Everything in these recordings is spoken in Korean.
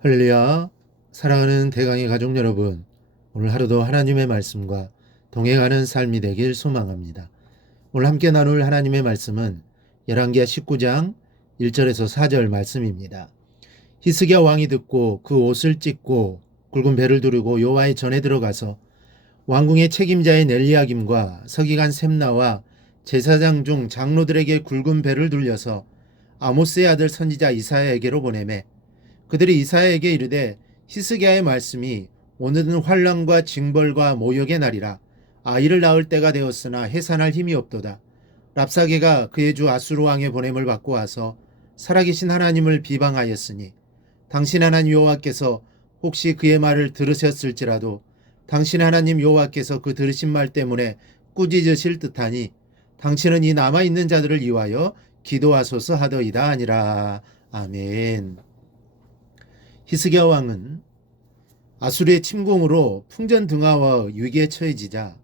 할렐루야. 사랑하는 대강의 가족 여러분, 오늘 하루도 하나님의 말씀과 동행하는 삶이 되길 소망합니다. 오늘 함께 나눌 하나님의 말씀은 열왕기하 19장 1절에서 4절 말씀입니다. 히스기야 왕이 듣고 그 옷을 찢고 굵은 배를 두르고 여호와의 전에 들어가서 왕궁의 책임자인 엘리야김과 서기관 셈나와 제사장 중 장로들에게 굵은 배를 dur려서 아모스의 아들 선지자 이사야에게로 보내매 그들이 이사야에게 이르되 히스기야의 말씀이 오늘은 환난과 징벌과 모욕의 날이라 아이를 낳을 때가 되었으나 해산할 힘이 없도다. 랍사게가 그의 주 아수르 왕의 보냄을 받고 와서 살아계신 하나님을 비방하였으니 당신 하나님 여호와께서 혹시 그의 말을 들으셨을지라도 당신 하나님 여호와께서 그 들으신 말 때문에 꾸짖으실 듯하니 당신은 이 남아있는 자들을 위하여 기도하소서 하더이다 아니라. 아멘. 히스기야 왕은 아수르의 침공으로 풍전등화와 위기에 처해지자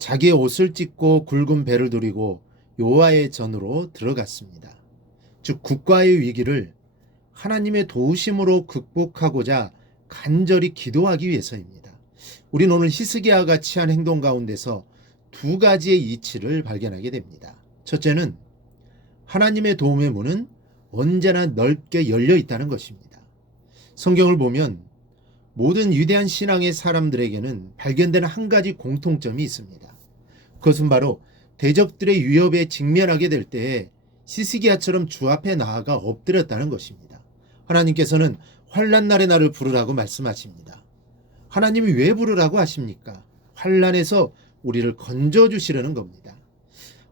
자기의 옷을 찢고 굵은 배를 두르고 여호와의 전으로 들어갔습니다. 즉 국가의 위기를 하나님의 도우심으로 극복하고자 간절히 기도하기 위해서입니다. 우리는 오늘 히스기야가 취한 행동 가운데서 두 가지의 이치를 발견하게 됩니다. 첫째는 하나님의 도움의 문은 언제나 넓게 열려 있다는 것입니다. 성경을 보면 모든 위대한 신앙의 사람들에게는 발견되는 한 가지 공통점이 있습니다. 그것은 바로 대적들의 위협에 직면하게 될 때에 히스기야처럼 주 앞에 나아가 엎드렸다는 것입니다. 하나님께서는 환난 날에 나를 부르라고 말씀하십니다. 하나님이 왜 부르라고 하십니까? 환난에서 우리를 건져주시려는 겁니다.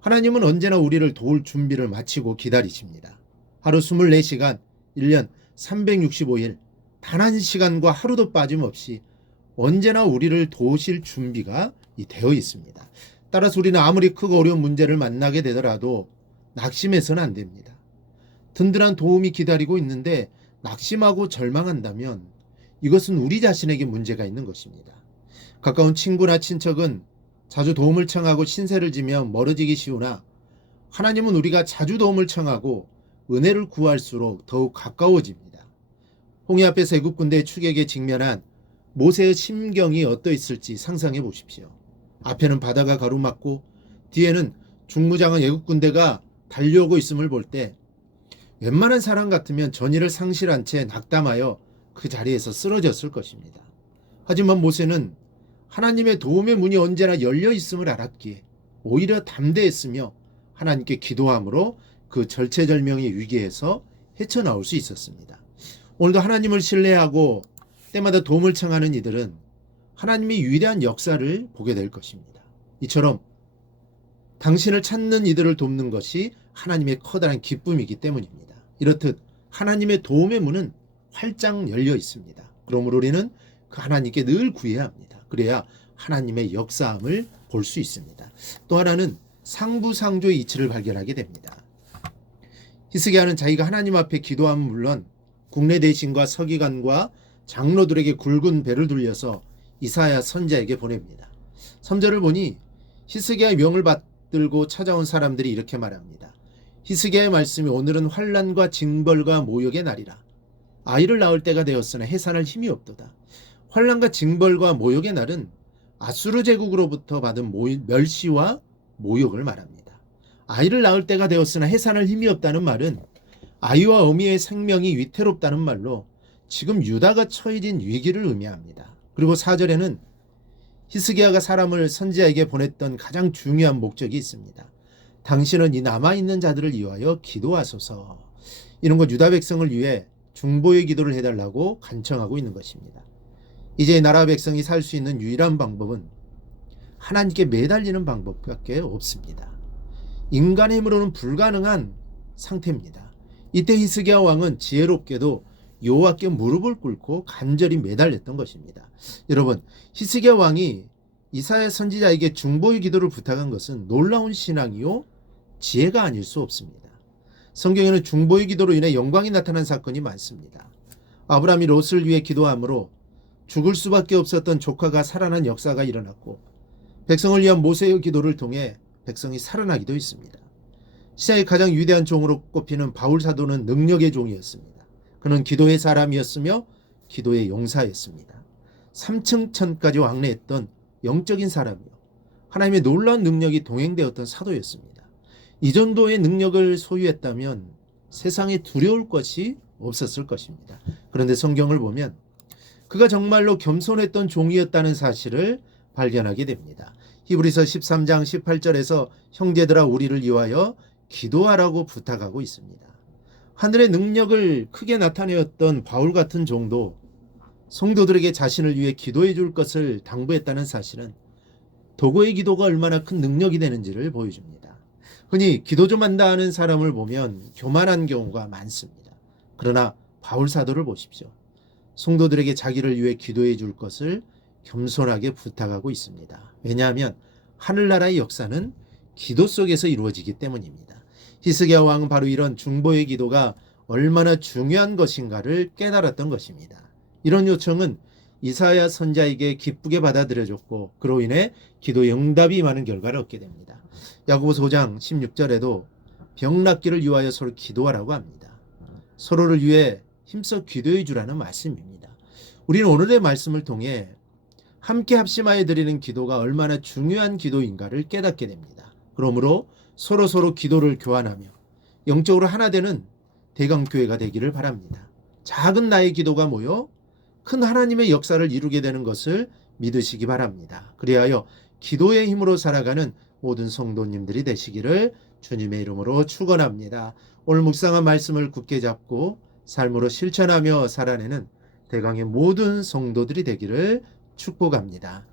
하나님은 언제나 우리를 도울 준비를 마치고 기다리십니다. 하루 24시간, 1년 365일, 단 한 시간과 하루도 빠짐없이 언제나 우리를 도우실 준비가 되어 있습니다. 따라서 우리는 아무리 크고 어려운 문제를 만나게 되더라도 낙심해서는 안 됩니다. 든든한 도움이 기다리고 있는데 낙심하고 절망한다면 이것은 우리 자신에게 문제가 있는 것입니다. 가까운 친구나 친척은 자주 도움을 청하고 신세를 지며 멀어지기 쉬우나 하나님은 우리가 자주 도움을 청하고 은혜를 구할수록 더욱 가까워집니다. 홍해 앞에서 애굽 군대의 추격에 직면한 모세의 심경이 어떠했을지 상상해 보십시오. 앞에는 바다가 가로막고 뒤에는 중무장한 애굽 군대가 달려오고 있음을 볼 때 웬만한 사람 같으면 전의를 상실한 채 낙담하여 그 자리에서 쓰러졌을 것입니다. 하지만 모세는 하나님의 도움의 문이 언제나 열려 있음을 알았기에 오히려 담대했으며 하나님께 기도함으로 그 절체절명의 위기에서 헤쳐나올 수 있었습니다. 오늘도 하나님을 신뢰하고 때마다 도움을 청하는 이들은 하나님의 위대한 역사를 보게 될 것입니다. 이처럼 당신을 찾는 이들을 돕는 것이 하나님의 커다란 기쁨이기 때문입니다. 이렇듯 하나님의 도움의 문은 활짝 열려 있습니다. 그러므로 우리는 그 하나님께 늘 구해야 합니다. 그래야 하나님의 역사함을 볼 수 있습니다. 또 하나는 상부상조의 이치를 발견하게 됩니다. 히스기야는 자기가 하나님 앞에 기도함은 물론 국내 대신과 서기관과 장로들에게 굵은 배를 dur려서 이사야 선지자에게 보냅니다. 3절을 보니 히스기야의 명을 받들고 찾아온 사람들이 이렇게 말합니다. 히스기야의 말씀이 오늘은 환난과 징벌과 모욕의 날이라 아이를 낳을 때가 되었으나 해산할 힘이 없도다. 환난과 징벌과 모욕의 날은 아수르 제국으로부터 받은 멸시와 모욕을 말합니다. 아이를 낳을 때가 되었으나 해산할 힘이 없다는 말은 아이와 어미의 생명이 위태롭다는 말로 지금 유다가 처해진 위기를 의미합니다. 그리고 4절에는 히스기야가 사람을 선지자에게 보냈던 가장 중요한 목적이 있습니다. 당신은 이 남아있는 자들을 위하여 기도하소서. 이런 것 유다 백성을 위해 중보의 기도를 해달라고 간청하고 있는 것입니다. 이제 나라 백성이 살 수 있는 유일한 방법은 하나님께 매달리는 방법밖에 없습니다. 인간의 힘으로는 불가능한 상태입니다. 이때 히스기야 왕은 지혜롭게도 여호와께 무릎을 꿇고 간절히 매달렸던 것입니다. 여러분, 히스기야 왕이 이사야 선지자에게 중보의 기도를 부탁한 것은 놀라운 신앙이요 지혜가 아닐 수 없습니다. 성경에는 중보의 기도로 인해 영광이 나타난 사건이 많습니다. 아브라함이 롯을 위해 기도함으로 죽을 수밖에 없었던 조카가 살아난 역사가 일어났고 백성을 위한 모세의 기도를 통해 백성이 살아나기도 했습니다. 시대의 가장 위대한 종으로 꼽히는 바울 사도는 능력의 종이었습니다. 그는 기도의 사람이었으며 기도의 용사였습니다. 3층 천까지 왕래했던 영적인 사람이요. 하나님의 놀라운 능력이 동행되었던 사도였습니다. 이 정도의 능력을 소유했다면 세상에 두려울 것이 없었을 것입니다. 그런데 성경을 보면 그가 정말로 겸손했던 종이었다는 사실을 발견하게 됩니다. 히브리서 13장 18절에서 형제들아 우리를 위하여 기도하라고 부탁하고 있습니다. 하늘의 능력을 크게 나타내었던 바울 같은 종도 성도들에게 자신을 위해 기도해 줄 것을 당부했다는 사실은 도구의 기도가 얼마나 큰 능력이 되는지를 보여줍니다. 흔히 기도 좀 한다 하는 사람을 보면 교만한 경우가 많습니다. 그러나 바울 사도를 보십시오. 성도들에게 자기를 위해 기도해 줄 것을 겸손하게 부탁하고 있습니다. 왜냐하면 하늘나라의 역사는 기도 속에서 이루어지기 때문입니다. 히스기야 왕은 바로 이런 중보의 기도가 얼마나 중요한 것인가를 깨달았던 것입니다. 이런 요청은 이사야 선자에게 기쁘게 받아들여졌고 그로 인해 기도 응답이 임하는 결과를 얻게 됩니다. 야고보서 5장 16절에도 병 낫기를 위하여 서로 기도하라고 합니다. 서로를 위해 힘써 기도해 주라는 말씀입니다. 우리는 오늘의 말씀을 통해 함께 합심하여 드리는 기도가 얼마나 중요한 기도인가를 깨닫게 됩니다. 그러므로 서로 기도를 교환하며 영적으로 하나 되는 대강교회가 되기를 바랍니다. 작은 나의 기도가 모여 큰 하나님의 역사를 이루게 되는 것을 믿으시기 바랍니다. 그리하여 기도의 힘으로 살아가는 모든 성도님들이 되시기를 주님의 이름으로 축원합니다. 오늘 묵상한 말씀을 굳게 잡고 삶으로 실천하며 살아내는 대강의 모든 성도들이 되기를 축복합니다.